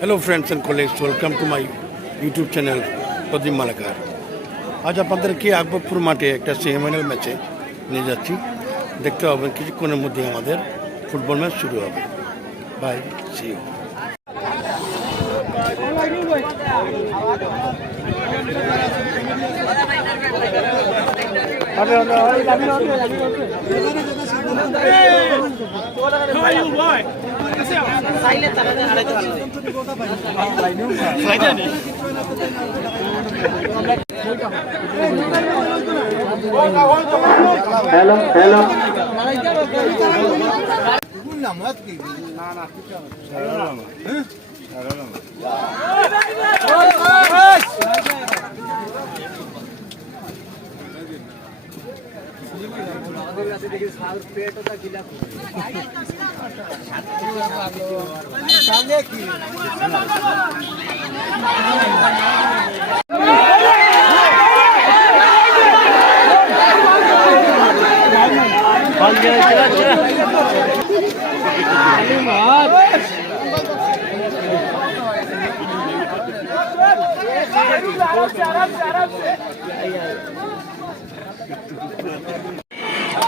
Hello friends and colleagues welcome to my YouTube channel Pradeep Malakar. आज आपदेरके আকবরপুর মাঠে একটা সেমিফাইনাল ম্যাচে নিয়ে যাচ্ছি। দেখতে পাবেন কিছুক্ষণের মধ্যে আমাদের ফুটবল ম্যাচ শুরু হবে। Bye, see you. Hello hello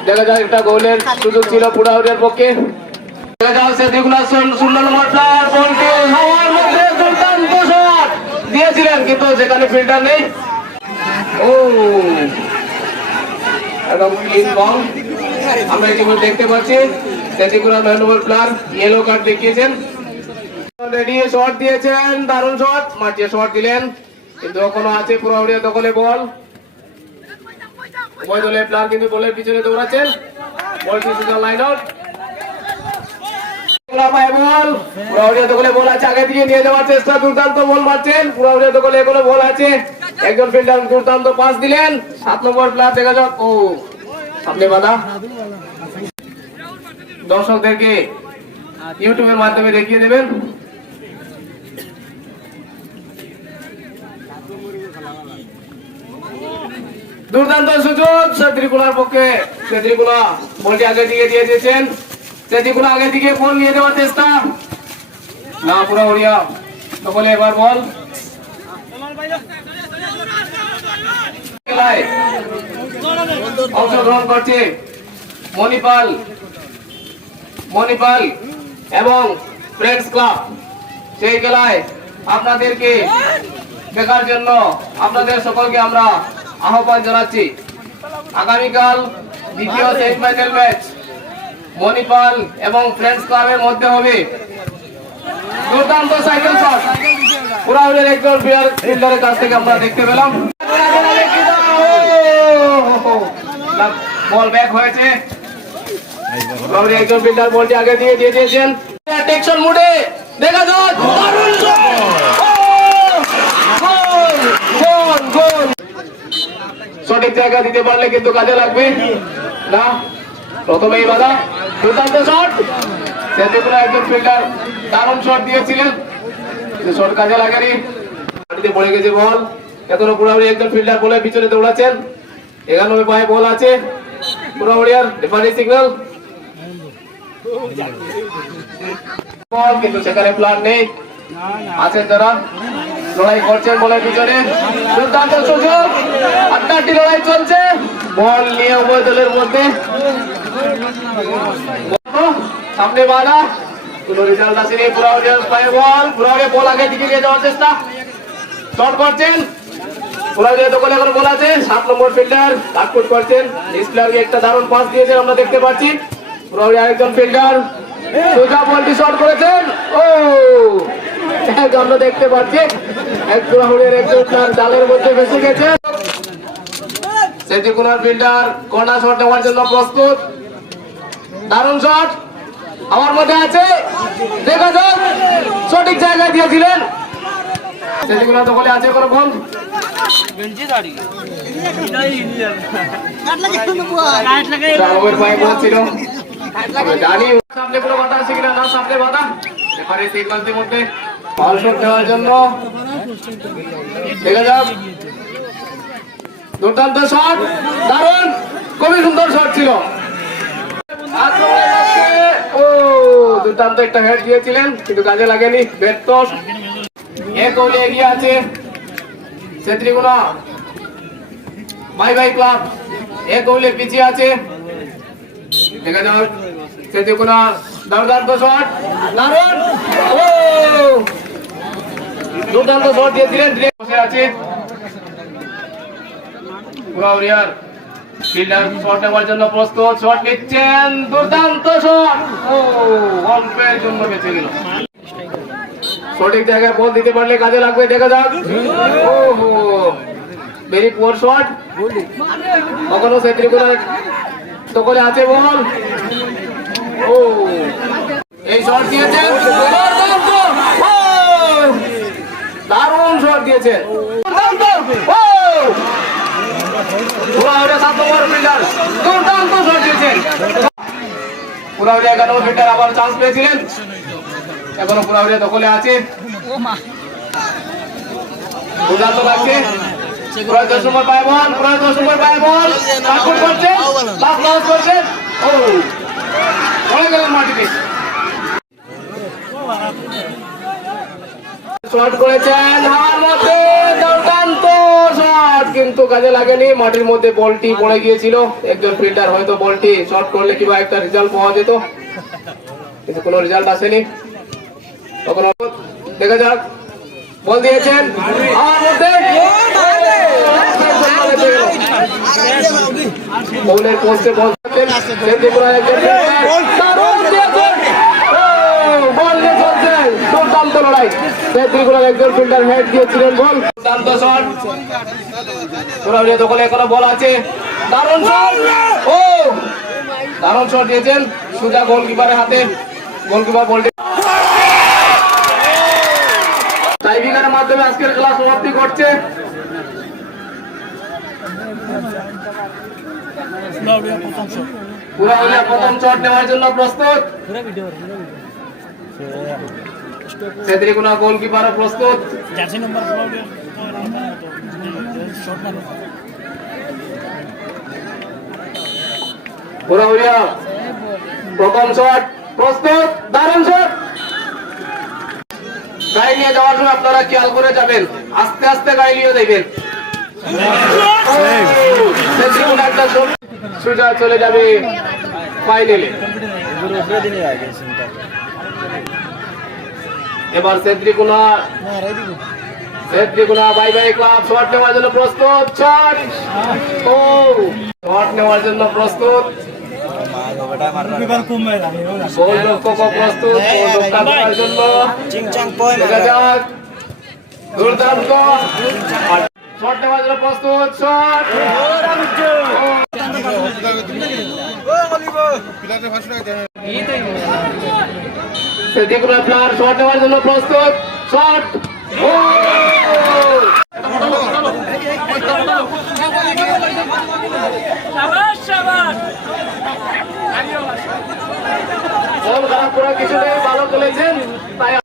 দেখা যাক একটা গোলের সুযোগ ছিল পুরাউড়িয়ার পক্ষে। দেখা যাচ্ছে দ্বিগুণাসন 16 নম্বর প্লেয়ার বলকে হাওয়ার মধ্যে দুর্দান্ত শট দিয়েছিলেন, কিন্তু সেখানে ফিল্ডার নেই। ও একদম ক্লিন বল আমরা ইতিমধ্যে দেখতে পাচ্ছি। সেদিগুলা 9 নম্বর প্লেয়ার ইয়েলো কার্ড দেখিয়েছেন। রেডি শট দিয়েছেন, দারুণ শট মাটিয়ে শট দিলেন, কিন্তু এখনো আছে পুরাউড়িয়া দখলে বল। উভয় দলের প্লেয়ার কিন্তু বলের পিছনে দৌড়াচ্ছেন। বল পিছনে লাইন আউট, পুরাউড়িয়া দখলে বল আছে, আগে দিকে নিয়ে যাওয়ার চেষ্টা, দুর্দান্ত বল মারছেন পুরাউড়িয়া দখলে, এখনো বল আছে। একজন ফিল্ডার দুর্দান্ত পাস দিলেন, 7 নম্বর প্লেয়ার দেখা যাক। ও সামনে বাধা, দর্শকদেরকে ইউটিউবের মাধ্যমে দেখিয়ে দেবেন। দুর্দান্ত সুযোগ সেত্রিকুলার পক্ষে, সেত্রিকুলা বলটি আগে দিকে দিয়ে দিয়েছেন। সেত্রিকুলা আগে দিকে বল নিয়ে যাওয়ার চেষ্টা, না পুরাউড়িয়া সকলে এবার বল অংশগ্রহণ করছে মণিপাল এবং ফ্রেন্ডস ক্লাব। সেই খেলায় আপনাদেরকে দেখার জন্য আপনাদের সকলকে আমরা আহ্বান জানাচ্ছি। আগামীকাল দ্বিতীয় সেমিফাইনাল ম্যাচ মণিপাল এবং ফ্রেন্ডস ক্লাবের মধ্যে হবে। দুর্দান্ত সাইকেল শট পুরাউড়িয়ার একজন ফিল্ডারের কাছ থেকে আমরা দেখতে পেলাম। বল ব্যাক হয়েছে, পুরাউড়িয়ার একজন ফিল্ডার বলটি আগে দিয়ে দিয়েছেন। টেকশন মুডে দেখা যাক, দারুণ শট, গোল গোল। সঠিক জায়গা দিতে পারলে কিন্তু কাজে লাগবে না, প্রথমেই বাধা। দুর্দান্ত শট, সেদিকে একজন ফিল্ডার দারুণ শট দিয়েছিলেন, শট কাজে লাগেনি, মাটিতে পড়ে গেছে বল। এখনো পুরাউড়িয়া একজন ফিল্ডার বলের পিছনে দৌড়াচ্ছেন। 91 পায়ে বল আছে পুরাউড়িয়ার, রেফারি সিগন্যাল বল, কিন্তু সেখানে প্ল্যান নেই, আছেন যারা লড়াই করছেন বলের পিছনে। দুর্দান্ত সুযোগ, আড্ডাটি লড়াই চলছে বল নিয়ে উভয় দলের মধ্যে। সামনে বাধা, কোনো রেজাল্ট আসেনি। পুরাউড়িয়ার পায়ে বল, পুরাউড়িয়া বল আগে দিকে নিয়ে যাওয়ার চেষ্টা, শট করছেন পুরাউড়িয়া দখলে, এখন বল আছে। 7 নম্বর ফিল্ডার কাটকুট করছেন, প্লেয়ারকে একটা দারুণ পাস দিয়েছেন আমরা দেখতে পাচ্ছি। পুরাউড়িয়া আরেকজন ফিল্ডার সোজা বলটি শট করেছেন। ও আমরা দেখতে পাচ্ছি এক পুরাউড়িয়ার একজন প্লেয়ার জালের মধ্যে ফেসে গেছে। সেদিকুলার ফিল্ডার কর্নার শট নেওয়ার জন্য প্রস্তুত, দারুণ শট আমার মধ্যে আছে, দেখা যাক, সঠিক জায়গায় দিয়েছিলেন। সেদিকুলার দখলে আছে কোনো বল, জানি সামনে কোনো বাধা আছে কিনা, না সামনে বাধা, রেফারি সিগন্যালের মধ্যে বল শট দেওয়ার জন্য দেখা যাক। দুর্দান্ত শট, দারুণ, খুবই সুন্দর শট ছিল। ও দুর্দান্ত একটা হেড দিয়েছিলেন কিন্তু কাজে লাগেনি, ব্যর্থ। এক গোলে এগিয়ে আছে সেত্রীগুনা বাই ক্লাব, এক গোলে পিছিয়ে আছে। দেখা যাক সেত্রীগুনা দুর্দান্ত শট, দারুণ ও দুর্দান্ত শট দিয়েছিলেন, বসে আছে পুরাউরিয়ার ফিল্ডার শট নেওয়ার জন্য প্রস্তুত, শট নিচ্ছেন, দুর্দান্ত শট, ও অল্পের জন্য বেঁচে গেল। সঠিক জায়গায় বল দিতে পারলে কাজে লাগবে, দেখা যাক। ওহো ভেরি পুয়ার শট, কখনো সেত্রীগুলার দখলে আছে বল, ও এই শট দিয়েছেন, দারুণ শট দিয়েছেন, পুরাউরিয়া 7 নম্বর ফিল্ডার দুর্দান্ত শট দিয়েছেন। পুরাউরিয়া 11 নম্বর ফিল্ডার আবার চান্স পেয়েছিলেন, এখনো পুরাউরিয়া দখলে আছে, দুর্দান্ত লাগছে। পুরা 10 নম্বর পায় বল, পুরা 10 নম্বর পায় বল, কাটকুট করছে, লাফ লস করছে, ও পড়ে গেলেন মাটিতে। শট করেছেন হাওয়ার মধ্যে, দুর্দান্ত শট কিন্তু কাজে লাগেনি, মাটির মধ্যে বলটি পড়ে গিয়েছিল। একজন ফিল্ডার হয়তো বলটি শট করলে কিংবা একটা রেজাল্ট পাওয়া যেত, কিন্তু কোনো রেজাল্ট আসেনি। তখন দেখা যাক, বল দিয়েছেন হাওয়ার মধ্যে, বলের পোস্টে বল দুর্দান্ত লড়াই, সেত্রীগুলার একজন ফিল্ডার হেড দিয়েছিলেন বল, দুর্দান্ত শট। পুরাউরিয়া দখলে এখনো বল আছে, দারুণ শট, ও দারুণ শট দিয়েছেন সুজা গোলকিপারের হাতে, গোলকিপার বলটি টাইব্রেকারের মাধ্যমে আজকের খেলা সমাপ্তি ঘটছে। পুরাউরিয়া প্রথম শট নেওয়ার জন্য প্রস্তুত, সেত্রীগুনা গোলকিপারও প্রস্তুত। পুরাউরিয়া প্রথম শট প্রস্তুত, দারুণ শট। গাড়ি নিয়ে যাওয়ার সময় আপনারা খেয়াল করে যাবেন, আস্তে আস্তে গাড়ি নিয়ে দেখবেন, একটা সোজা চলে যাবে ফাইনালে। এবার সেত্রীগুনা বাই ক্লাব শট নেওয়ার জন্য প্রস্তুত, শট ও শট নেওয়ার জন্য প্রস্তুত, প্রস্তুত জন্য দেখা যাক, দুর্দান্ত শট নেওয়ার জন্য প্রস্তুত, শট সেত্রীগুনা প্লেয়ার শট নেওয়ার জন্য প্রস্তুত, শট কিছু নেই, ভালো খেলেছেন তাই